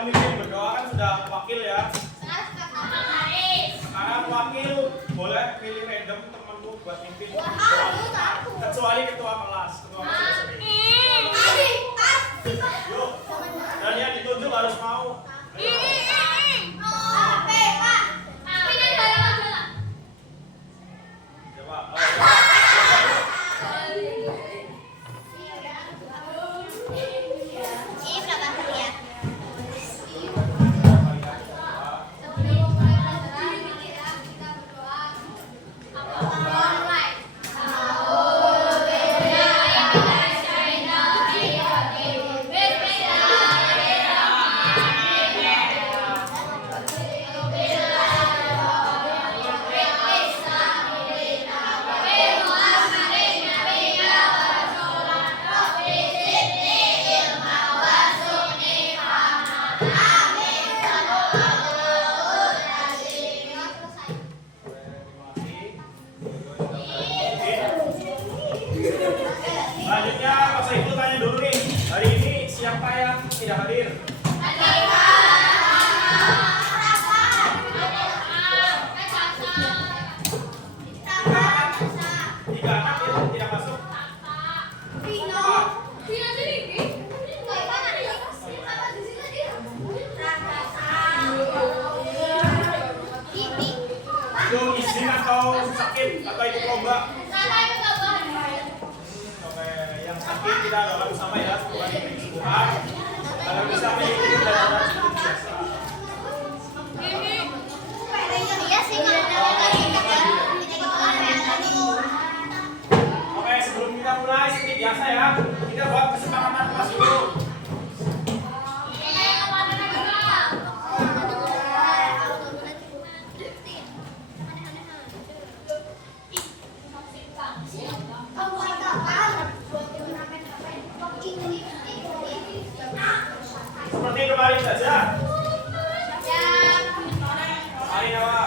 yang mimpin berdoa kan sudah wakil ya. Sekarang wakil boleh pilih random temanmu buat mimpin. Kecuali ketua kelas. Ketua kelas sudah sendiri. Yuk. Dan yang ditunjuk harus mau. Selanjutnya Pak Saiful tanya dulu nih, hari ini siapa yang tidak hadir? Tiga anak yang tidak masuk. Itu izin atau sakit atau ikut lomba? Yang sakit tidak ada lagu sama ya, bukan yang kesembuhan. Kalau bisa milih tidak ada sedikit biasa. Oke, sebelum kita mulai sedikit biasa ya, kita buat kesepakatan kelas dulu. Seperti kemarin saja. Mari Nawa.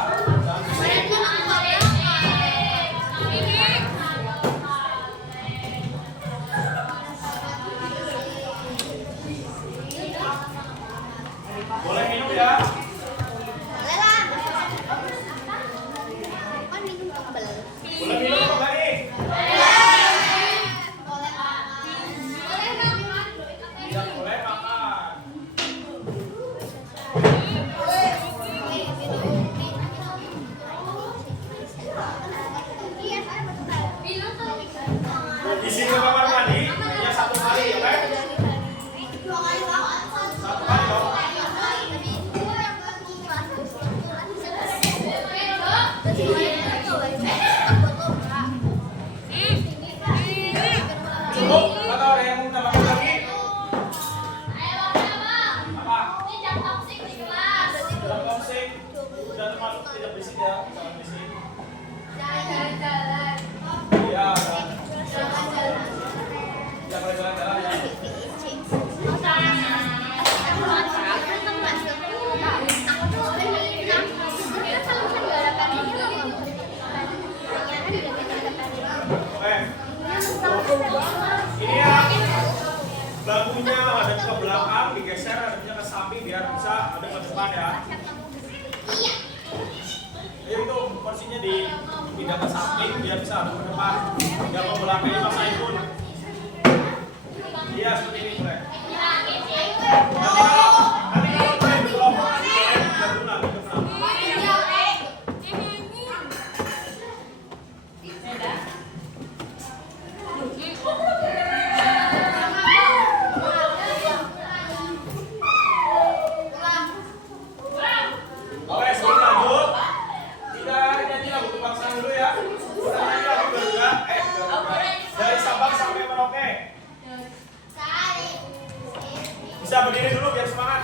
Boleh minum ya? Boleh minum kembali? Tidak boleh makan. Isi ke kamar mandi hanya satu kali ya kan? Satu kali dong. Cukup? Atau ada yang mau tambahkan lagi? Apa? Dalam toxic sudah termasuk tidak berisik ya, jangan berisik. Iya. Tidak boleh jalan-jalan ya. Oke. Ini ya bangkunya ada ke belakang, digeser, adanya ke samping biar bisa ada ke depan ya. Jadi itu porsinya dipindah ke samping biar bisa ada ke depan. Yang ke belakangnya Mas Saiful. Iya seperti ini boleh. Nanti kalau boleh kelompok nanti boleh ke belakang. Oke, sebelum lanjut, kita nyanyi lagu kebangsaan dulu ya. Kita nyanyi lagu Garuda, dari Sabang sampai Merauke. Bisa berdiri dulu biar semangat.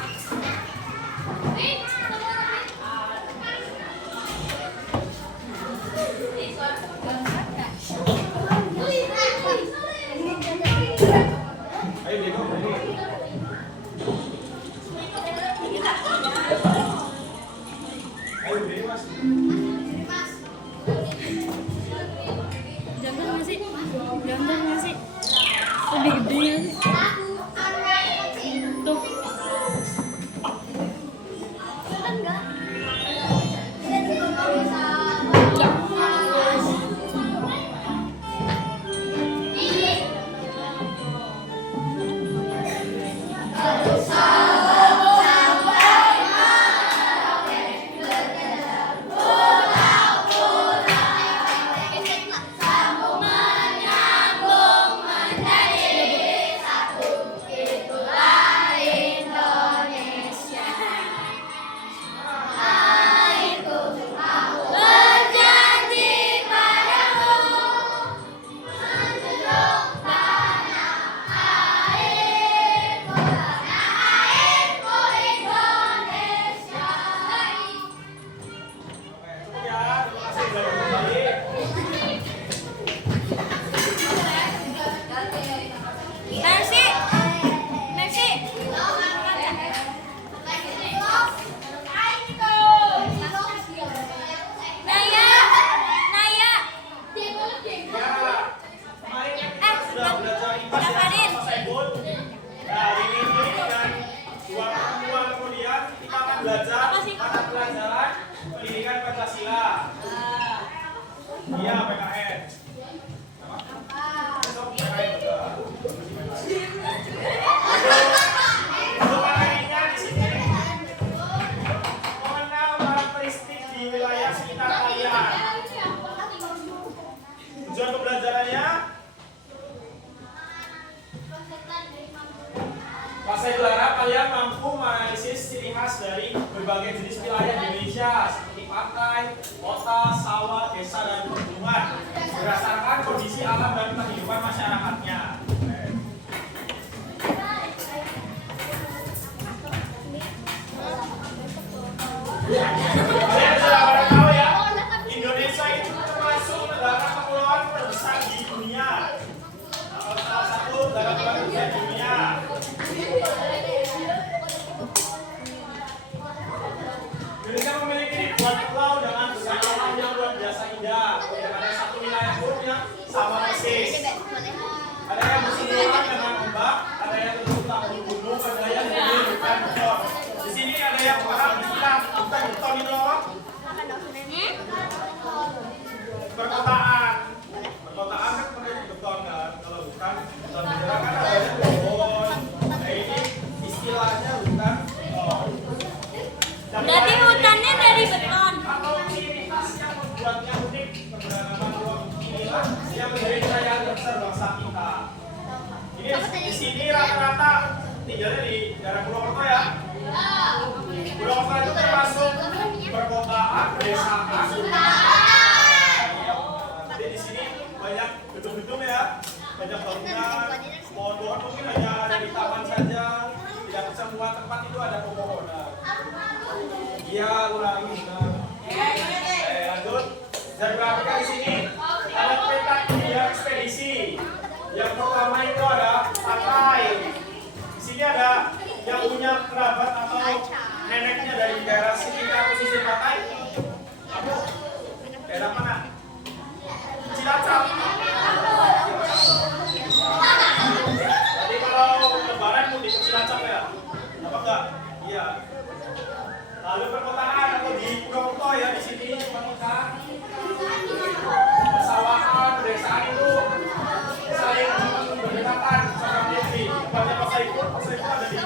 Ayo Diego, berdiri. Ayo berdiri Mas. Jangan ngasih, jangan ngasih. Lebih gede ya sih. Tuh. belajar mata pelajaran pendidikan Pancasila. Iya, PKN. Besok PKN juga. Untuk materinya di sini mengenal karakteristik di wilayah sekitar kalian. Tujuan pembelajarannya Pak saya berharap kalian mampu menganalisis ciri khas dari berbagai jenis wilayah di Indonesia seperti pantai, kota, sawah, desa, dan pegunungan berdasarkan kondisi alam dan kehidupan masyarakatnya. Kalian sudah pada tahu ya, Indonesia itu termasuk negara kepulauan terbesar di dunia. Salah satu negara terbesar di dunia. Indonesia memiliki ribuan pulau dengan pesona alam yang luar biasa indah. Tidak ada satu wilayah pun yang sama persis. Ada yang bersinggungan dengan ombak, ada yang tertutup gunung, ada yang berdiri hutan beton. Di sini ada yang paham istilah hutan beton itu apa? Perkotaan. Perkotaan kan pakai beton kan. Kalau hutan beneran kan ada pohon. Nah ini istilahnya hutan beton. Berarti hutannya dari beton. Kalau ciri khas yang membuatnya unik, keberagaman ruang inilah yang menjadi daya terbesar bangsa kita. Ini di sini rata-rata tinggalnya di daerah Purwokerto ya. Purwokerto itu termasuk perkotaan, pedesaan. Jadi di sini banyak gedung-gedung ya, banyak bangunan, pohon-pohon mungkin hanya ada di taman saja. Tidak semua tempat itu ada pepohonan. Iya, ulangi. Lanjut. Dan perhatikan di sini ada peta dunia ekspedisi. Yang pertama itu ada pantai. Di sini ada yang punya kerabat atau neneknya dari daerah sekitar pesisir pantai. Apa? Daerah mana? Cilacap. Jadi kalau lebaran mudik ke Cilacap ya? Apa enggak? Iya. Lalu perkotaan atau di Purwokerto ya di sini pemuda persawahan, pedesaan itu saling berdekatan sama negeri. Tempatnya Pasai itu ada di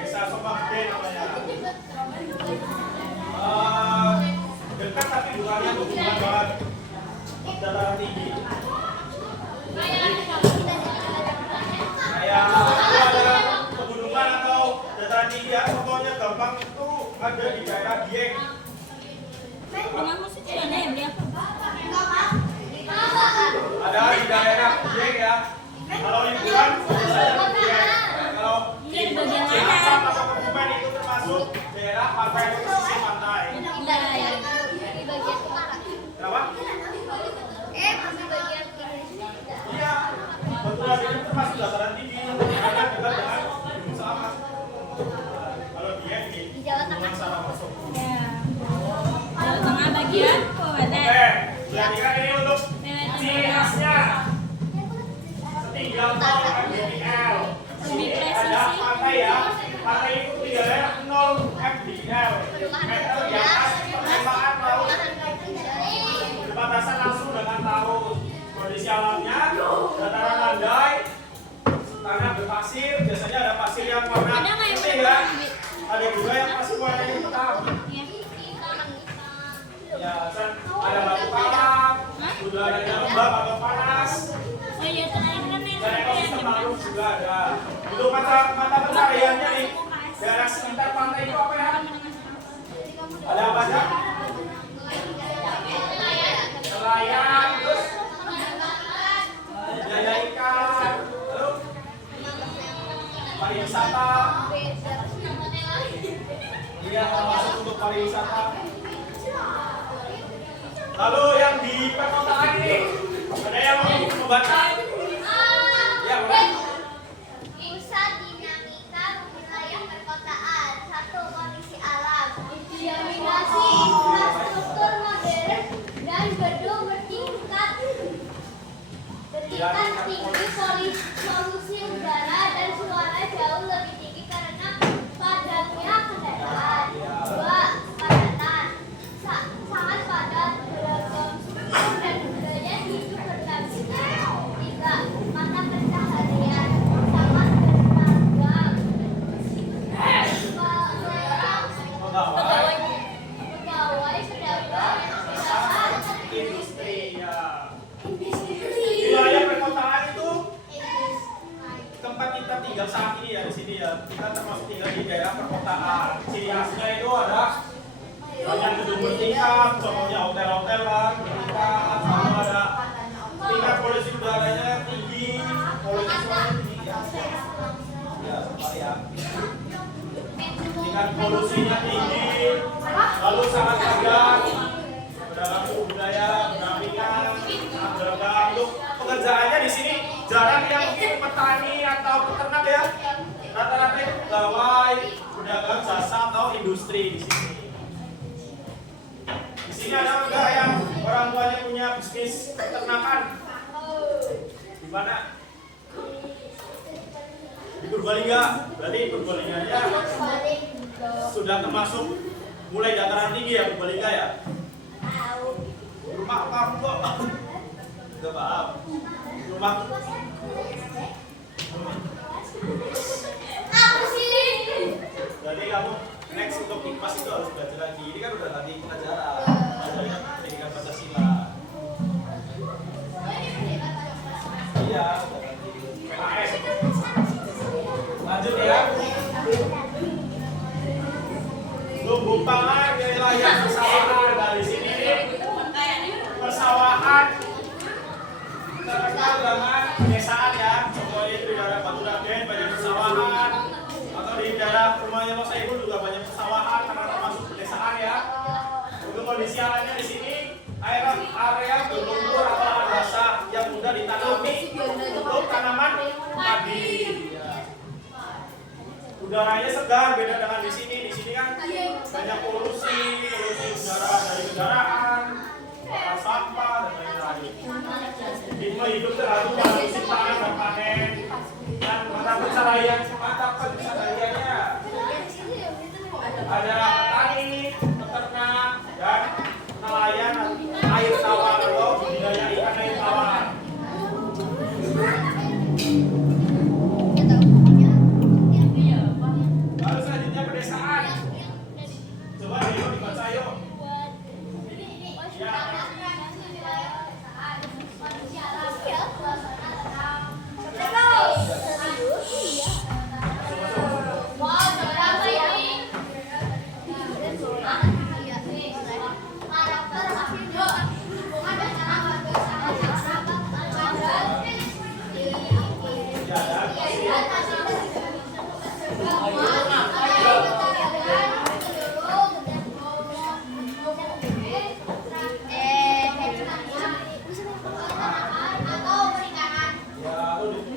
desa Sombang Gede namanya. Dekat tapi bukannya hubungan banget dataran tinggi. Kayak ada pegunungan atau dataran tinggi ya, contohnya gampang itu ada di daerah Dieng. Dengan musik ada yang dia. Ada di daerah Dieng ya. Kalau liburan saya ke Dieng. Kalau Iya di bagian Cilacap mana? atau Kebumen itu termasuk daerah pantai atau pesisir pantai. Iya. Di bagian utara. Kenapa? Di bagian kiri. Iya. Betulan itu termasuk dataran tinggi. Karena dekat dengan gunung Salaman. Kalau Dieng di gunung Salaman masuk. Ya. Jawa Tengah bagian kabupaten. Oke, kira-kira ini untuk ciri khasnya setinggal 0 mdpl. Lebih Ada presisi. pantai ya, pantai itu tinggalnya 0 mdpl. Meter di atas permukaan laut, berbatasan langsung dengan laut. Kondisi alamnya dataran landai, tanah berpasir, biasanya ada pasir yang warna Ada nggak yang putih ya. Ada juga yang pasir warna hitam. Iya. Ya, dan ada batu karang, udaranya lembab atau panas, Oh iya terakhir kan yang dan ekosistem mangrove juga ada. Untuk mata pencahariannya nih, daerah sekitar pantai itu apa ya? Ada apa aja? Nelayan, terus budidaya ikan, lalu pariwisata. Iya, termasuk untuk pariwisata. Lalu yang di perkotaan ini, ada yang mau membaca? Ya, boleh. Pusat dinamika wilayah perkotaan. 1. Kondisi alam. Dominasi infrastruktur modern dan gedung bertingkat tinggi, polusi udara dan suara jauh lebih tinggi karena padatnya kendaraan. Iya, kita termasuk tinggal di daerah perkotaan. Ciri khasnya itu ada banyak gedung bertingkat, contohnya hotel-hotelan, bertingkat, lalu ada tingkat polusi udaranya tinggi, polusi suaranya tinggi. Ya, Pak ya. Tingkat polusinya tinggi, lalu sangat padat, beragam budaya, berdampingan, beragam. Untuk pekerjaannya di sini jarang yang mungkin petani atau peternak ya. Rata-rata itu pegawai, pedagang jasa atau industri di sini. Di sini ada enggak yang orang tuanya punya bisnis peternakan? Di mana? Di Purbalingga. Berarti Purbalingganya sudah termasuk mulai dataran tinggi ya Purbalingga ya? Rumah kamu kok? Enggak paham. Rumah jadi kamu next untuk IPAS itu harus belajar lagi. Ini kan udah tadi pelajaran pendidikan Pancasila. Iya, PKS. Lanjut ya. Lumbung pangan wilayah persawahan. Dari sini nih persawahan terkenal dengan pedesaan ya. Contohnya itu di daerah Baturaden banyak persawahan. Atau di daerah rumahnya Mas Saiful juga banyak persawahan karena termasuk pedesaan ya. Untuk kondisi alamnya di sini area berlumpur atau lahan basah yang mudah ditanami untuk tanaman padi. Ya. Udaranya segar beda dengan di sini. Di sini kan banyak polusi udara dari kendaraan, bakar sampah dan lain-lain. Ritme hidup terharu pada musim panen dan panen. Dan mata pencahariannya ada petani, peternak, dan nelayan air tawar atau budidaya ikan air tawar. Lalu selanjutnya pedesaan. Coba Rio dibaca yuk. Ya.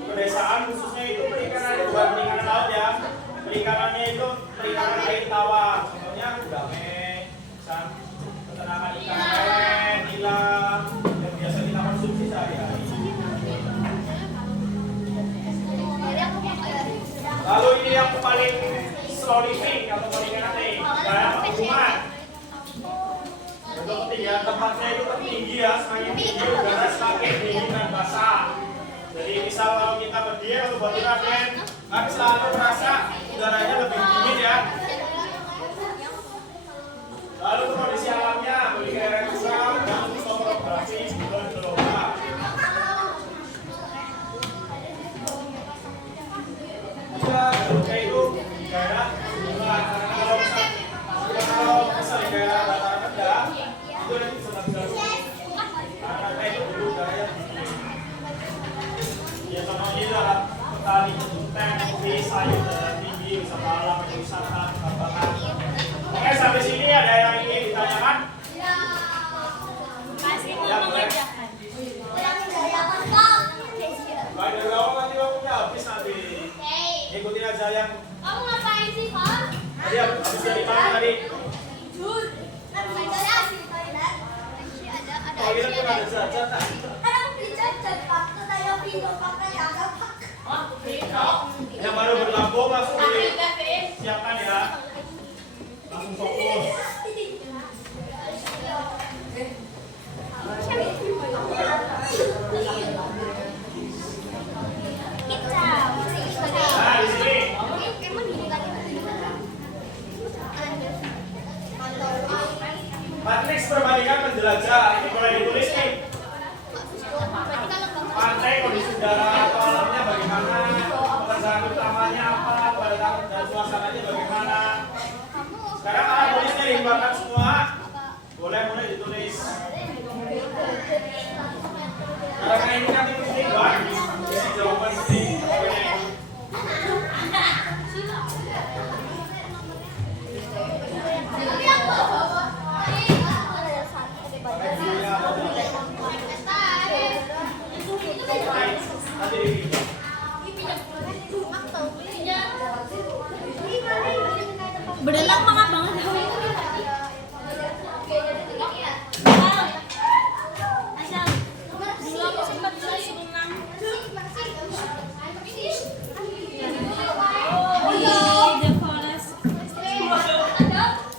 Pedesaan khususnya itu perikanannya bukan perikanan laut ya. Perikanannya itu perikanan air tawar. Contohnya gudame, peternakan ikan lele, nilam yang biasa kita konsumsi sehari-hari. Lalu ini yang paling slow living atau perikanan nih, kayak pegunungan. Untuk ketinggian tempatnya itu tertinggi ya, semakin tinggi udara semakin dingin dan basah. Jadi misal kalau kita berdiri atau Baturaden, kan selalu merasa udaranya lebih dingin ya. Lalu kondisi alamnya memiliki daerah rural dan topografi bulan gelombang. Ya, kayak itu daerah bulan. Karena kalau misal di daerah dataran rendah, itu nanti bisa karena itu dulu daya tinggi. Ya contohnya adalah petani teh, kopi, sayur dan tinggi, wisata alam, wisata, tambangan. Oke, sampai sini ada yang ingin ditanyakan? Ya. Masih Ya, mau boleh. mengerjakan. Baik, dari awal nanti waktunya habis nanti. Ikutin aja yang Kamu ngapain sih, Pak? tadi habis dari mana tadi? Oh, kita pun ada jajan tak? Yang baru berlambung langsung siapkan ya. Langsung fokus. Nah, di sini. Matriks perbandingan menjelajah. Ini boleh ditulis nih. Pantai kondisi udara atau alamnya bagaimana, pekerjaan utamanya apa, pada suasananya bagaimana? Sekarang anak tulisnya digambarkan semua. Boleh mulai ditulis. Karena ini kan penting banget. Isi jawaban penting. Berenang banget banget. Asal dulu aku sempat terus renang di The Forest.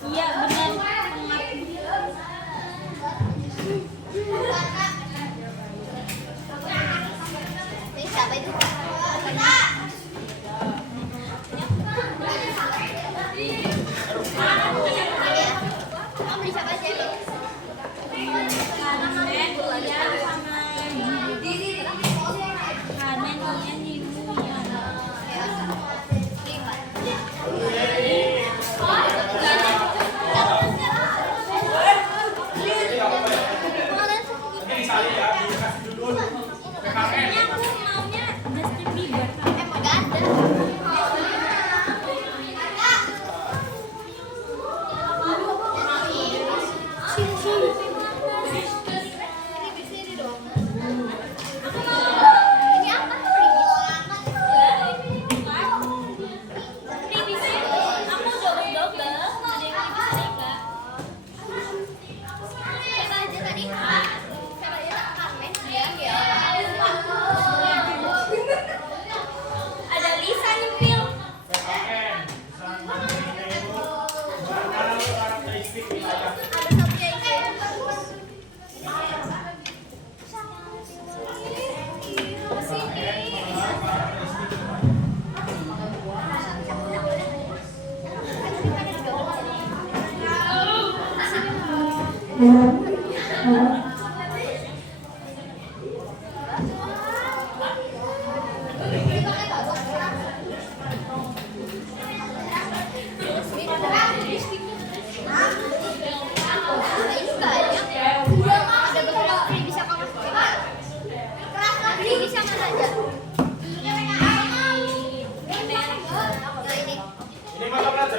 Iya benar. Siapa itu? Kamu beli siapa aja? Nanti disalin ya, dikasih judul PKN. Emang gak ada.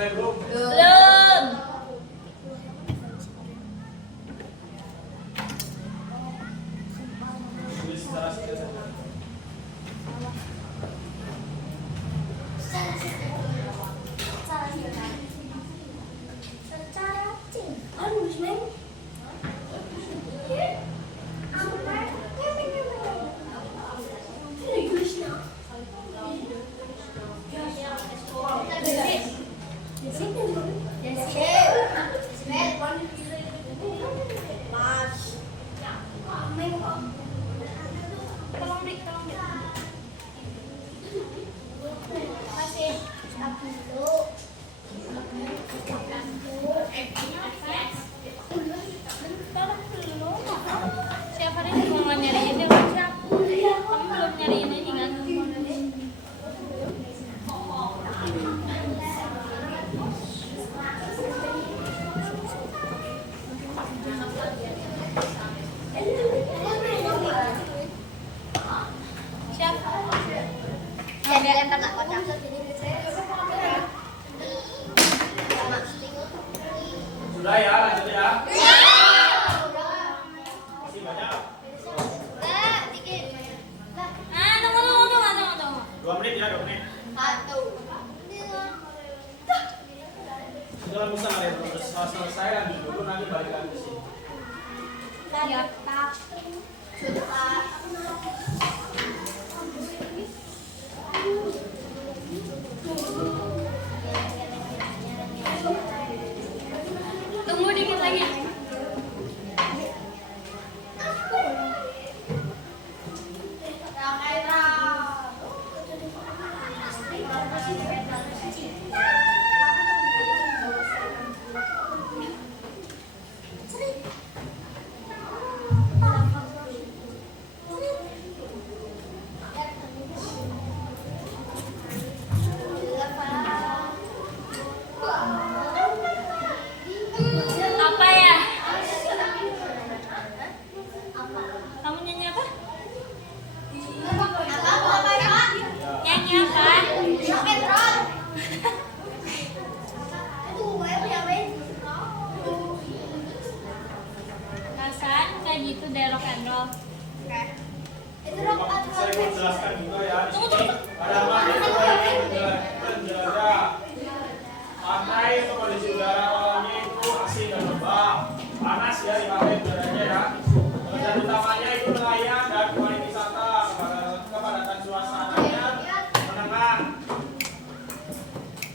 selesai belum? Belum. Tulis secara singkat saja. Siapa nih mau nyariin dia nggak siap? Kamu belum nyariin aja kan? Siap. Jadi lempar nak kotak. Sudah ya, lanjut ya. Masih banyak. Enggak, dikit. Ah, tunggu. 2 menit ya, 2 menit. Satu. Sudah bisa kalian terus selesai lanjut dulu nanti balik lagi ke sini. Siap. Tunggu dikit lagi. Apa ya? Kamu nyanyi apa? Nyanyi apa? Perasaan kayak gitu deh rock and roll. Saya mau jelaskan juga ya. Di Tunggu, sini ada pantai berjarak. Pantai itu kondisi udara malamnya itu asin dan lembab. Panas ya di pantai udaranya ya. Pekerjaan utamanya itu nelayan dan pariwisata. Kepadatan suasananya menengah.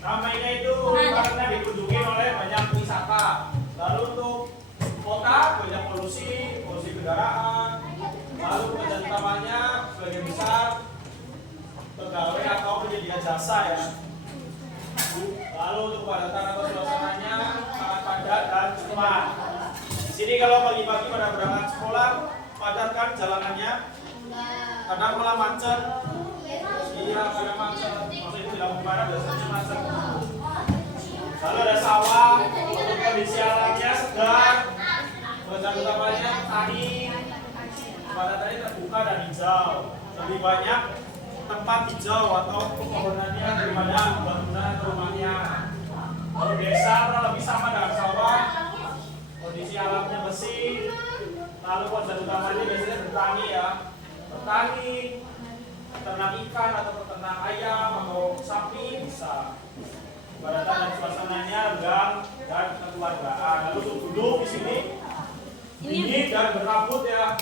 Ramainya itu karena dikunjungi oleh banyak wisata. Lalu untuk kota banyak polusi kendaraan. Lalu pekerjaan utamanya sebagian besar pegawai atau penyedia jasa ya. Lalu untuk kepadatan atau suasananya sangat padat dan cepat. Di sini kalau pagi-pagi pada berangkat sekolah padatkan jalanannya, kadang malah macet. Iya, kadang macet. Maksudnya itu tidak parah, biasanya macet. Lalu ada sawah, untuk kondisi alamnya segar. Pekerjaan utamanya tani. Padatannya terbuka dan hijau. Lebih banyak tempat hijau atau pepohonannya daripada bangunan rumahnya. Lalu desa kurang lebih sama dengan sawah. Kondisi alamnya bersih. Lalu pekerjaan utamanya biasanya bertani ya. Bertani, ternak ikan atau peternak ayam atau sapi bisa. Padatan dan suasananya renggang dan kekeluargaan. Lalu untuk duduk di sini dingin dan berkabut ya.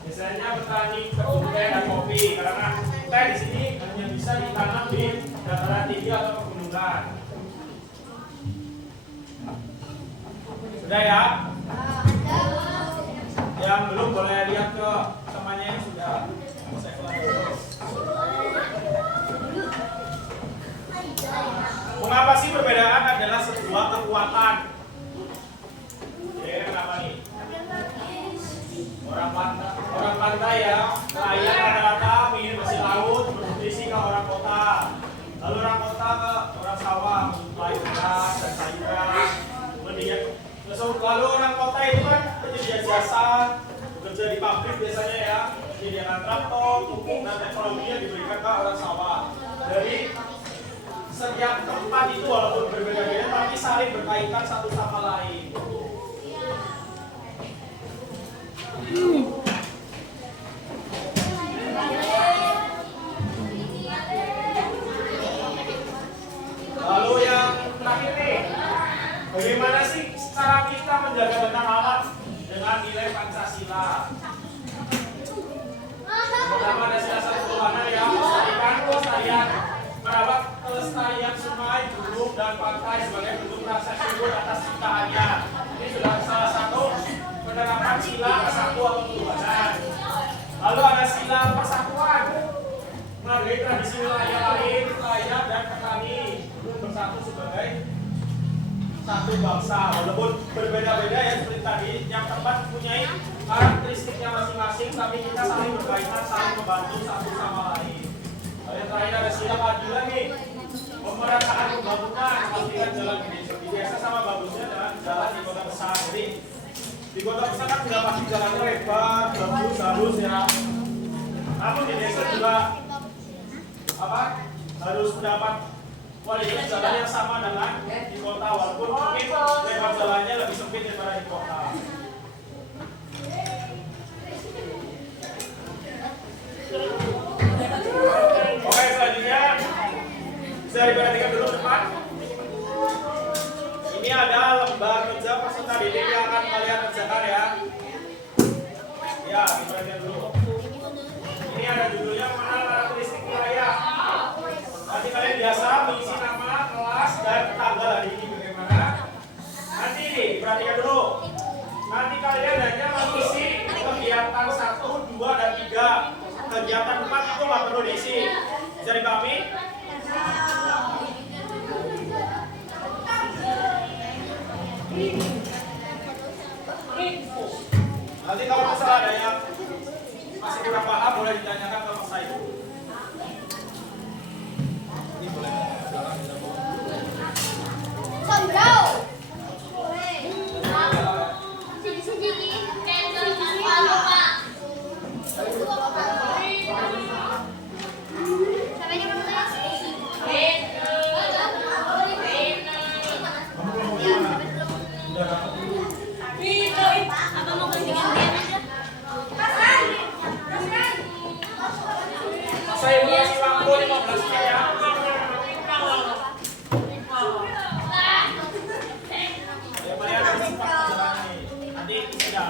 Biasanya petani kebun teh dan kopi karena teh di sini hanya bisa ditanam di dataran tinggi atau pegunungan. Sudah ya? Yang belum boleh lihat ke temannya yang sudah. Saya kelar dulu. Mengapa sih perbedaan adalah sebuah kekuatan? Jadi kenapa nih? Orang pantai ya, nelayan rata-rata ingin bersih laut, bernutrisi ke orang kota. Lalu orang kota ke orang sawah, mensuplai beras dan sayuran. Lalu orang kota itu kan penyedia jasa, bekerja di pabrik biasanya ya, menyediakan traktor, pupuk dan teknologi yang diberikan ke orang sawah. Jadi setiap tempat itu walaupun berbeda-beda saling berkaitan satu sama lain. Lalu yang terakhir nih, bagaimana sih cara kita menjaga bentang alam dengan nilai Pancasila? Pertama ada siasat sederhana ya, melestarikan kelestarian, merawat kelestarian sungai, gunung dan pantai sebagai bentuk rasa syukur atas ciptaannya. Ini sudah salah satu penerapan sila kesatuan ketuhanan. Lalu ada sila persatuan, menghargai tradisi wilayah lain, nelayan dan petani bersatu sebagai satu bangsa. Walaupun berbeda-beda ya seperti tadi, yang tempat mempunyai karakteristiknya masing-masing, tapi kita saling berkaitan, saling membantu satu sama lain. Lalu yang terakhir ada sila keadilan nih, pemerataan pembangunan, pastikan jalan ini biasa sama bagusnya dengan jalan di kota besar. Jadi di kota besar kan sudah pasti jalannya lebar, bagus, halus ya. Namun di desa juga harus mendapat kualitas jalan yang sama dengan di kota, walaupun mungkin lebar jalannya lebih sempit daripada di kota. Oke, selanjutnya bisa diperhatikan dulu depan. Ini ada lembar kerja peserta didik yang akan kalian kerjakan ya. Ya, diperhatikan dulu. Ini ada judulnya mengenal karakteristik wilayah. Nanti kalian biasa mengisi nama, kelas, dan tanggal hari ini bagaimana. Nanti perhatikan dulu. Nanti kalian hanya mengisi kegiatan 1, 2, dan 3. Kegiatan 4 itu nggak perlu diisi. Bisa dipahami? Nanti kalau misalnya ada yang masih kurang paham boleh ditanyakan ke Mas Said. Ini boleh. Sombrau. Saya kasih waktu 15 menit ya. Ya, kalian harus cepat menjalani. Nanti sudah.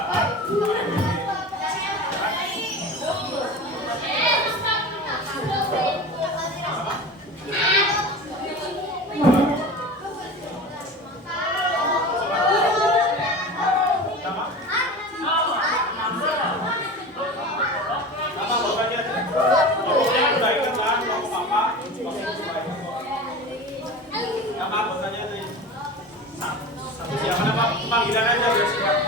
Panggilan aja biar siap.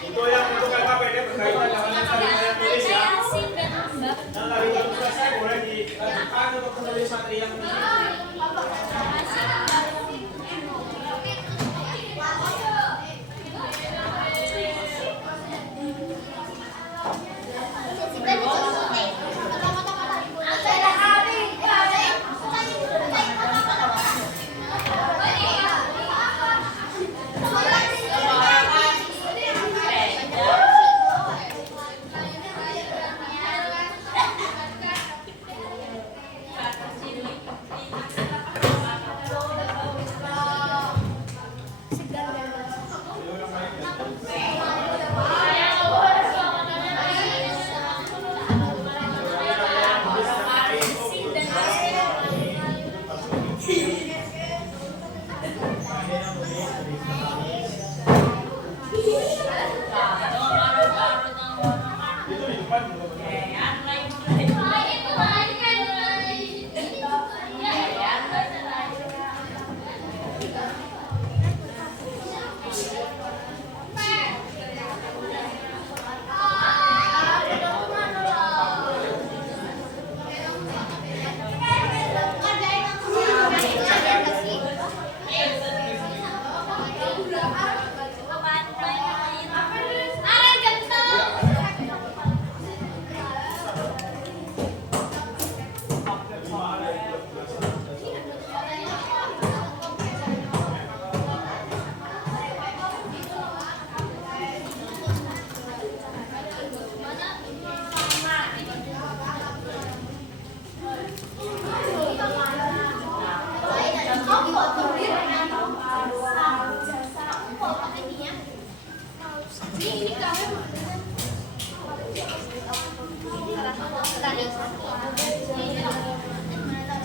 Itu yang untuk LKPD berkaitan dengan yang tadi saya tulis ya. Dan tadi belum selesai boleh dilanjutkan untuk menulis materi yang ini.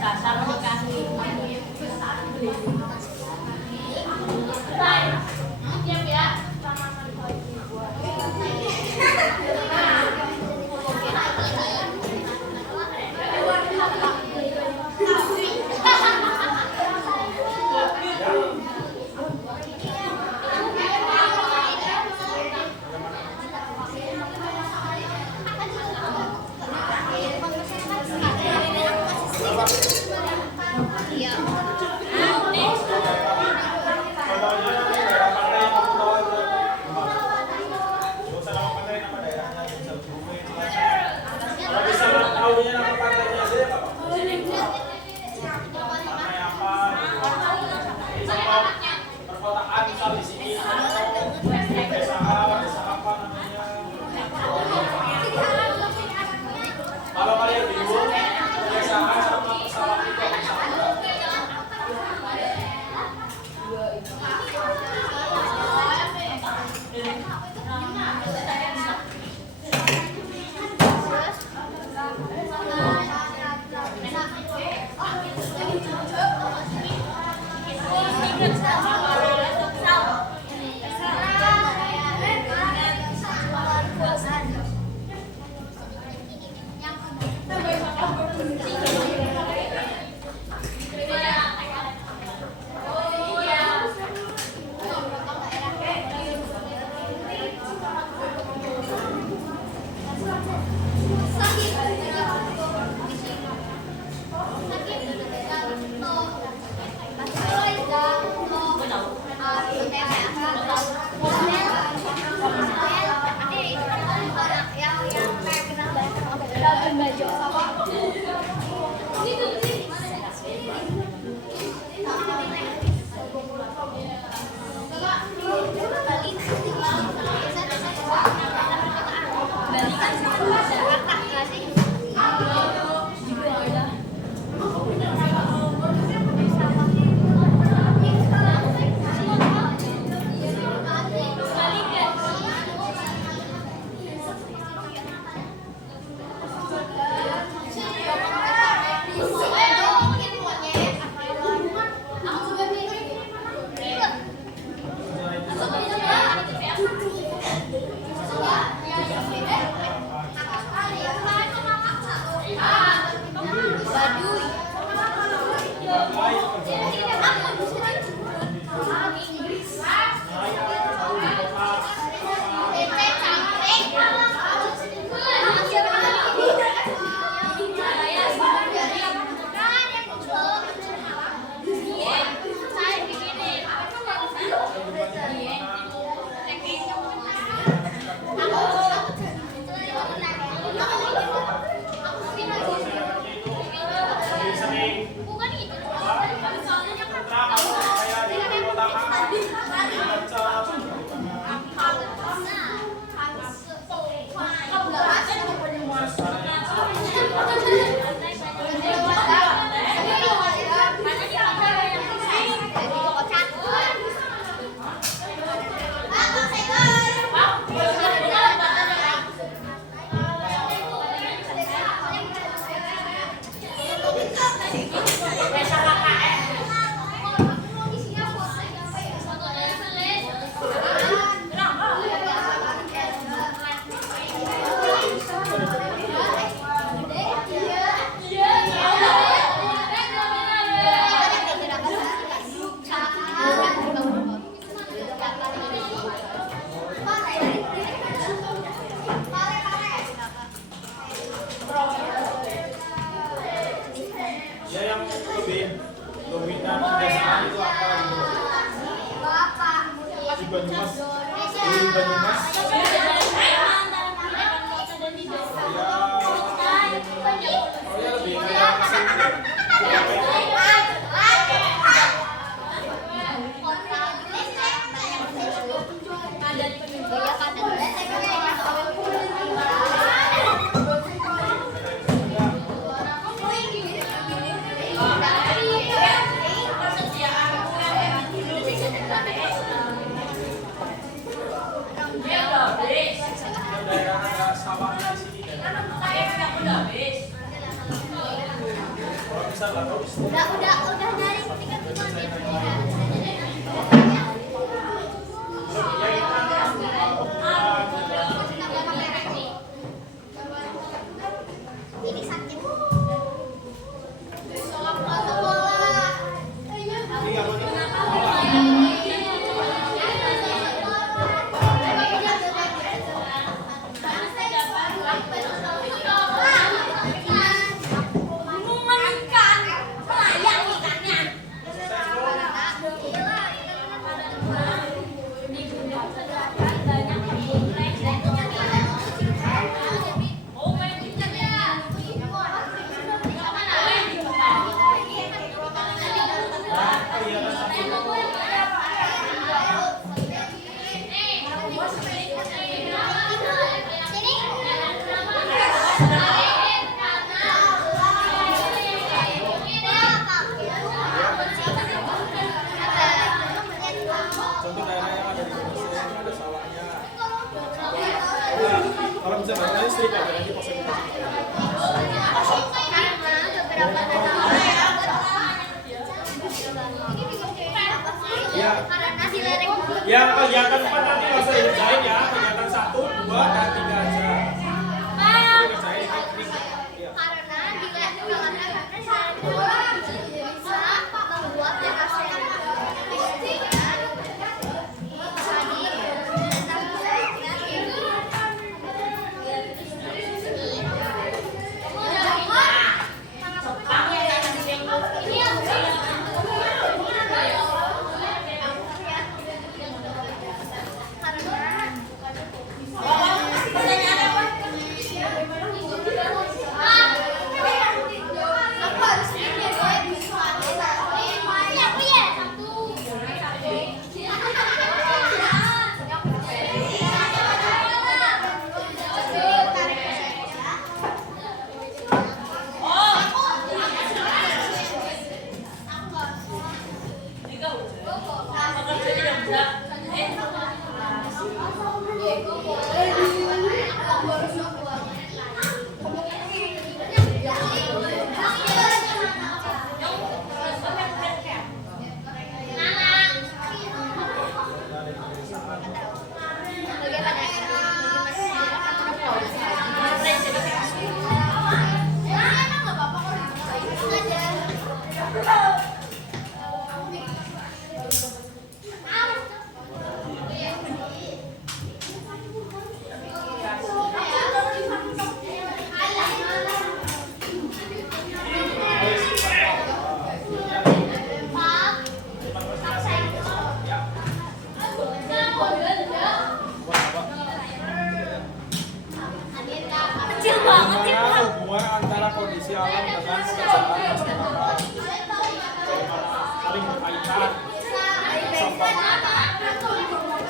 Sasar dikasih. Siap ya. Iya. Perkotaan misal di sini desa apa namanya. Kalau kalian bingung desa A sama pesawat itu apa sama? besar lah kau. Udah nyari tiket ini sakit. Contoh daerah yang ada di Indonesia yang ada sawahnya. Kalau bisa bahasa listrik aja nanti fasilitas. Ya. Ya, kegiatan 4 nanti nggak usah dikerjain ya. Kegiatan 1, 2, dan 3 aja. Kerjain teknik. Iya. Karena bisa membuat Hubungan antara kondisi alam dengan kebiasaan masyarakat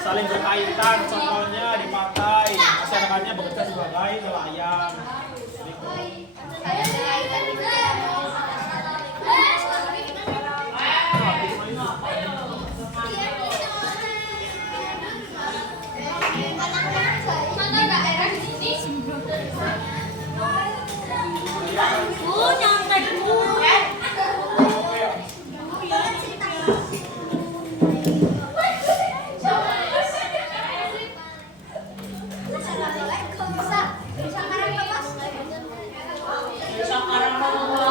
saling berkaitan. Contohnya di pantai masyarakatnya bekerja sebagai nelayan. Sekarang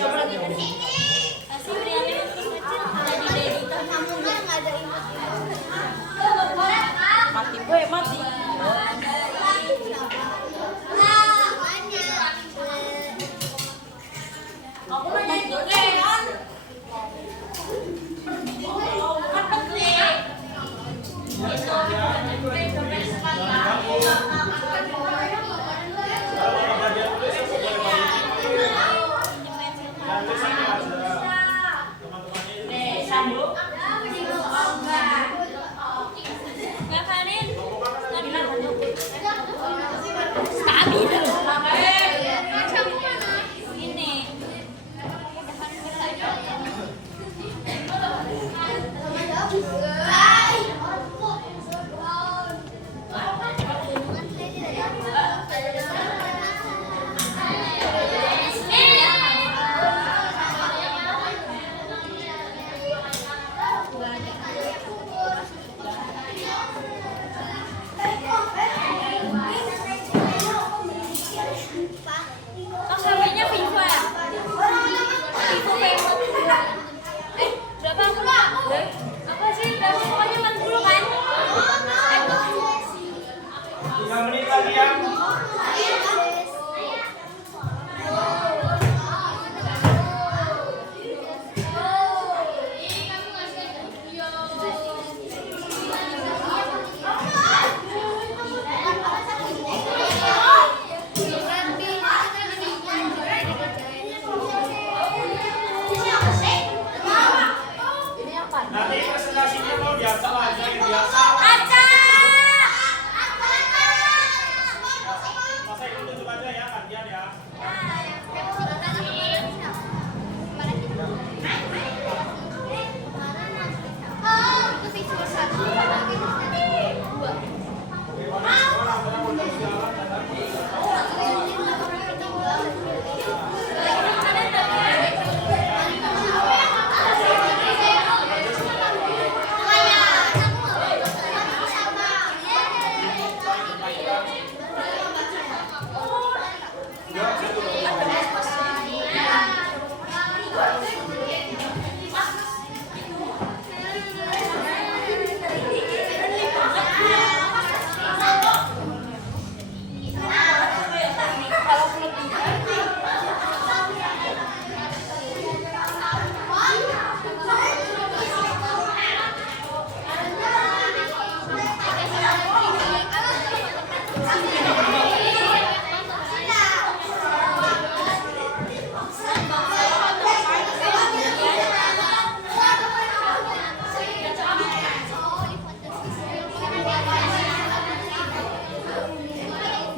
Kasih Briannya yang kecil jadi daddy Kamu mah nggak ada input. mati boy mati. Aku mau jadi Leon. Kan penting. Itu dompet sekali. Kalau nggak belajar tulis, aku boleh bagi. Yang tulis ini aja. Teman-temannya itu. Nih, sambung. Nggak Karin? Stabil. Ini. Oh, HP-nya Vivo ya? Vivo Vivo. Berapa aku? Apa sih? Berapa pokoknya 40 kan? 3 menit lagi ya. Nanti presentasinya mau biasa aja yang biasa. Aca! Masa itu tunjuk aja ya, gantian ya.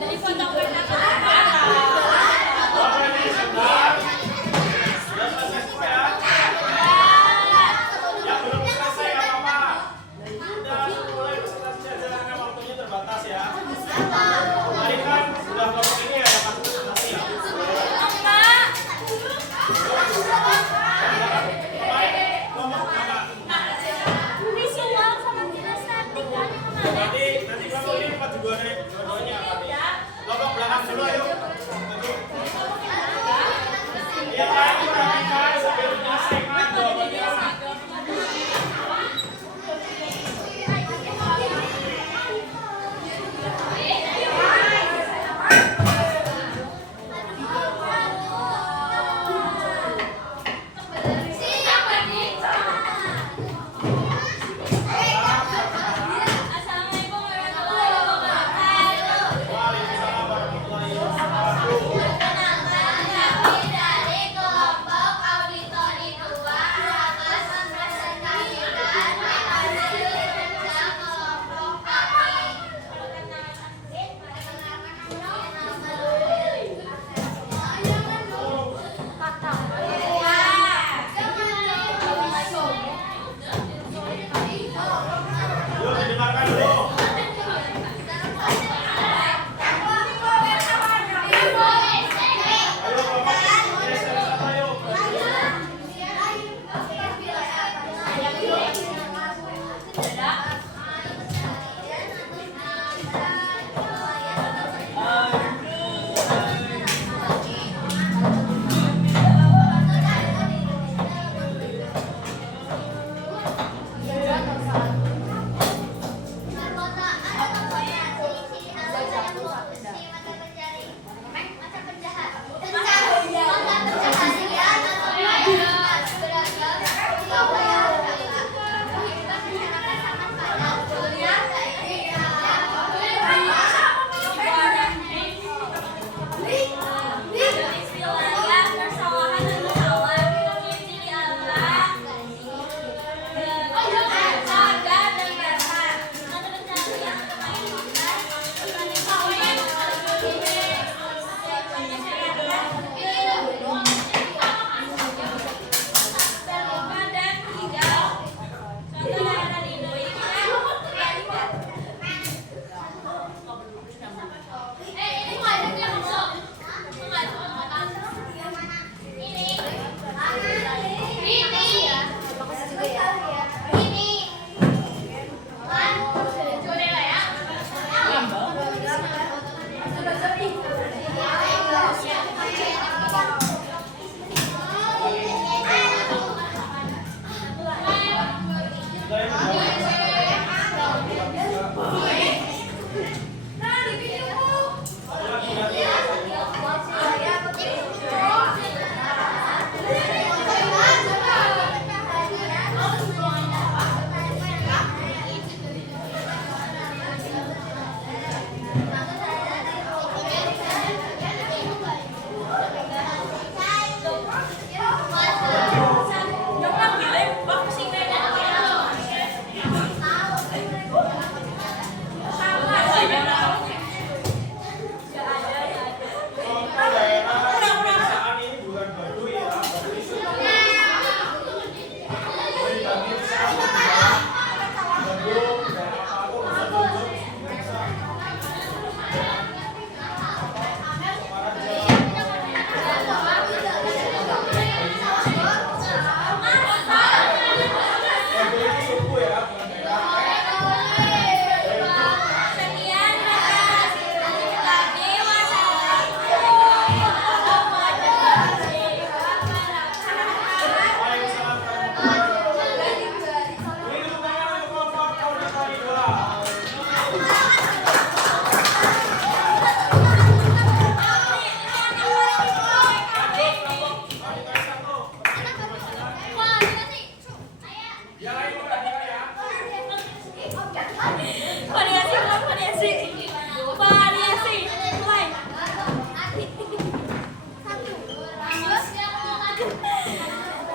Dari foto pertama. Oke, ini sebentar. Sudah selesai semua ya. Yang belum selesai nggak apa-apa. Sudah mulai presentasinya aja karena waktunya terbatas ya. Tadi kan sudah kelompok ini ya yang masuk presentasi ya. Enggak. Baik, kelompok mana? Visual sama kinestetik kan yang kemarin. Nanti kelompok ini empat dua-duanya. Kelompok belakang dulu ayo. Yang lain perhatikan sambil menyelesaikan jawabannya. Assalamualaikum warahmatullahi wabarakatuh. Waalaikumsalam warahmatullahi wabarakatuh. Dari kelompok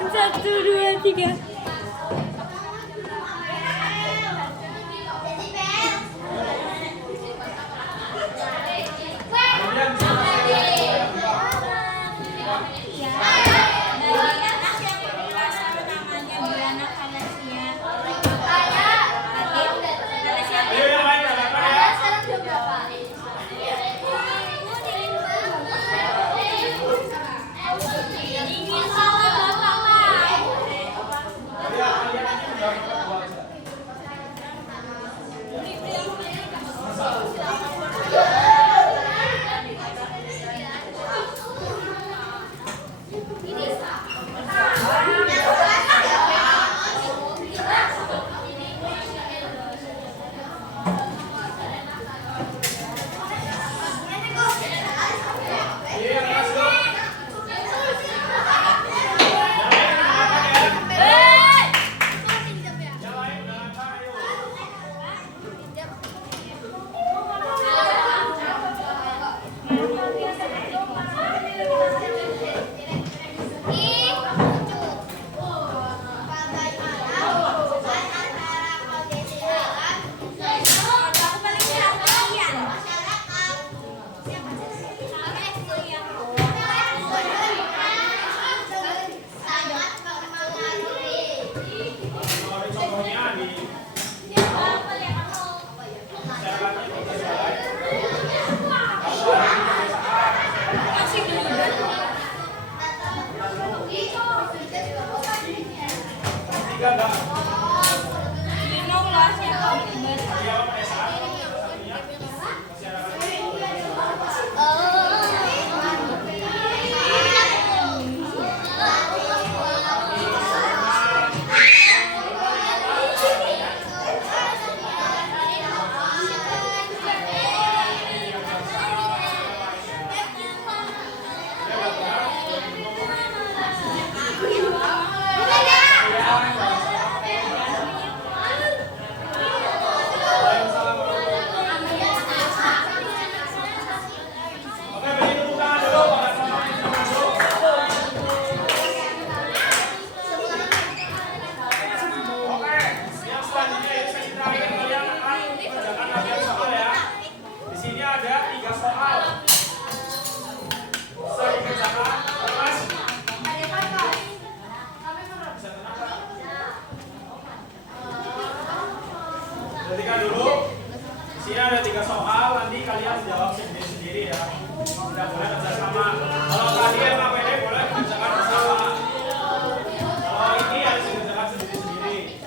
Satu, dua, tiga. Ayo yang lain katakan ya. Ya, kalian aja udah dua aja. Iya, yang keras dong. Yang lain udah langkah, ayo. Kalau ada contohnya di masyarakatnya kita jalan. Kalau ada kebiasaan, tiga enggak? Dia apa pada saat satunya masyarakatnya. Oke, beri tepuk tangan dulu pada teman-teman yang sudah masuk. Oke, yang selanjutnya itu sesi terakhir kalian akan mengerjakan rangkaian soal ya. Di sini ada 3 soal. Bisa dikerjakan, Mas. Bisa tenang, Pak. Perhatikan dulu. Di sini ada 3 soal, nanti kalian jawab sendiri-sendiri ya. Tidak boleh kerjasama. Kalau kalian APD boleh kerjakan bersama. Kalau ini harus dikerjakan sendiri-sendiri.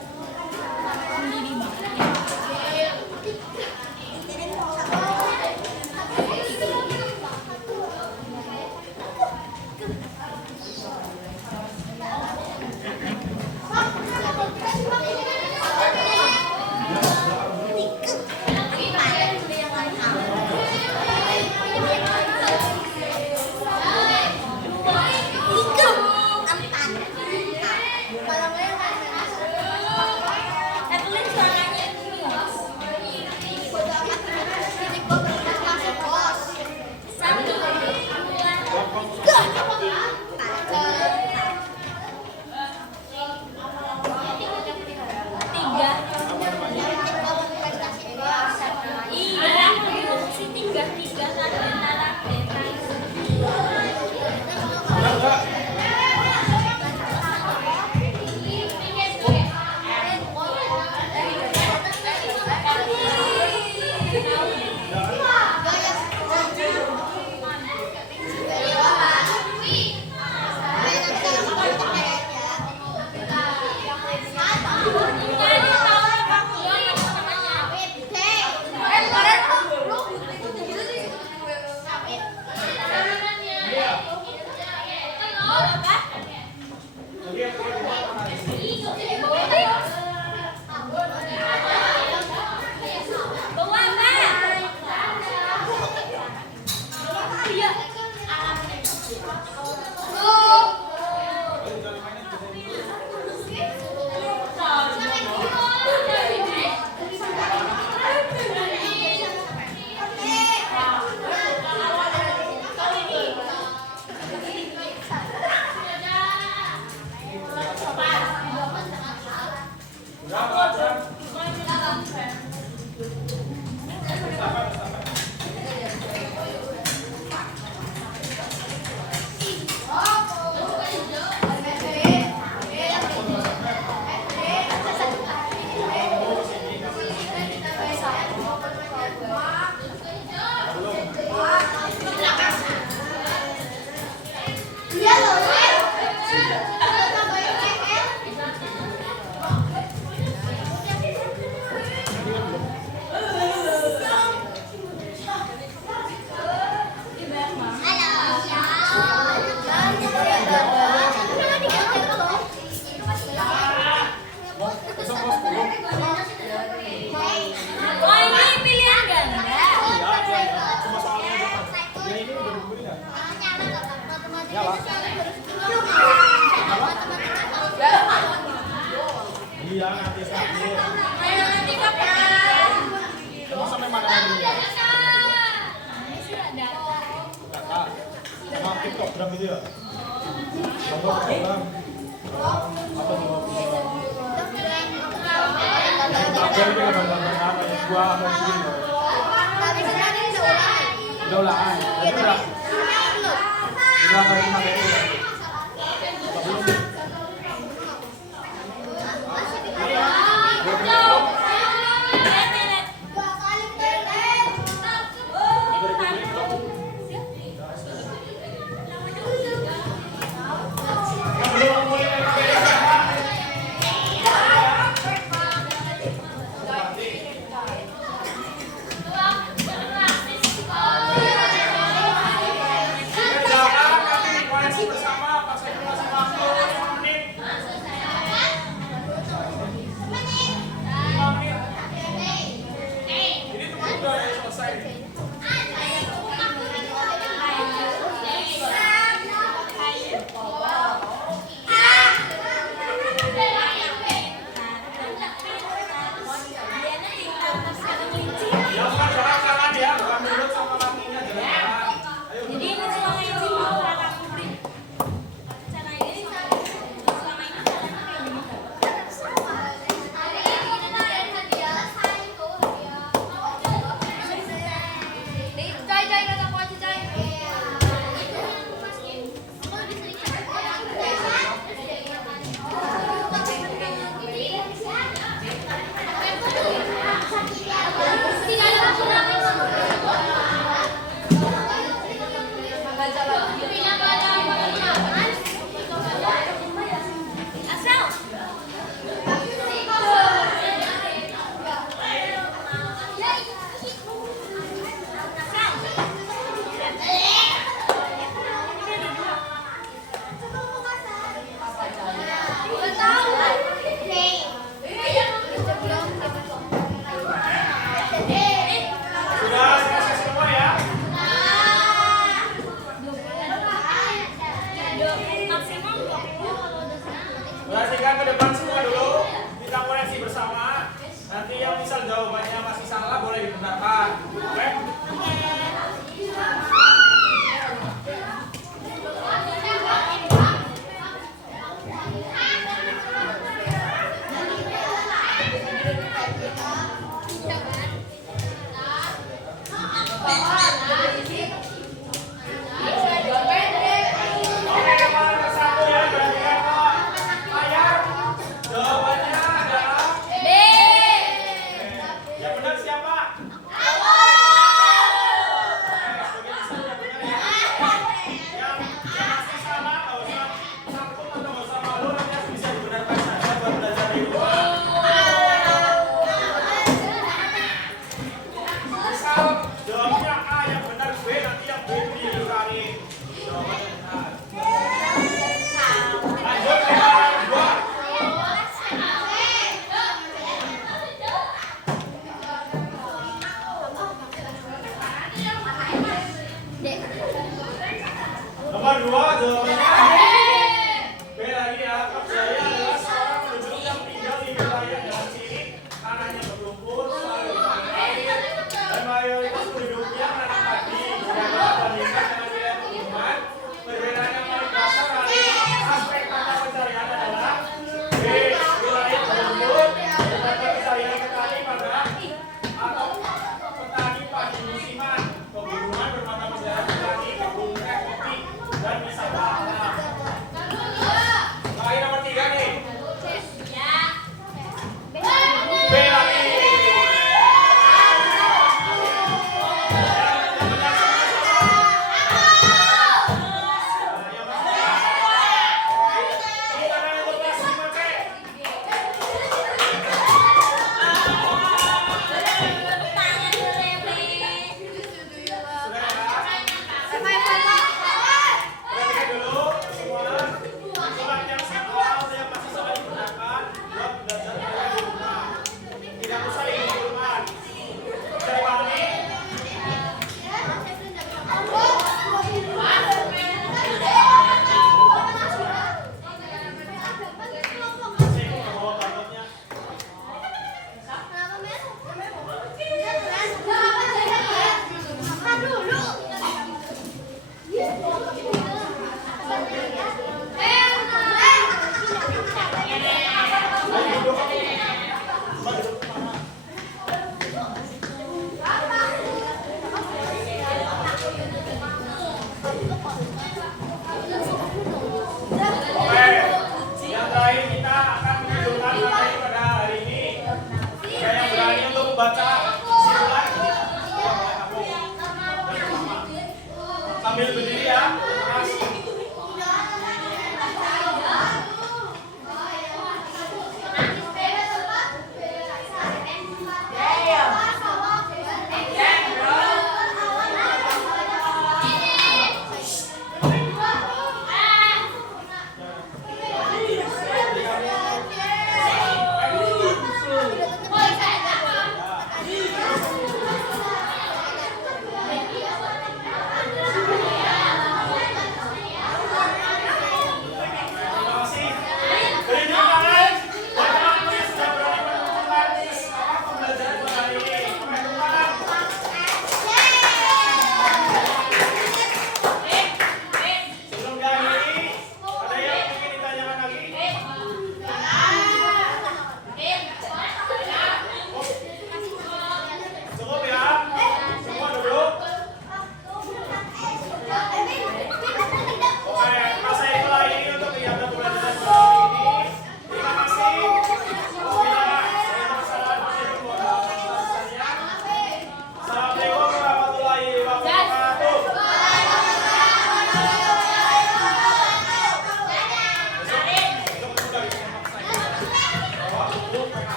dia. Apa tuh? Jadi kita gambar apa? Gua apa sih? Tapi sekarang udah ulangan. Udah ulangan. Iya, tapi Udah kayak 5 detik.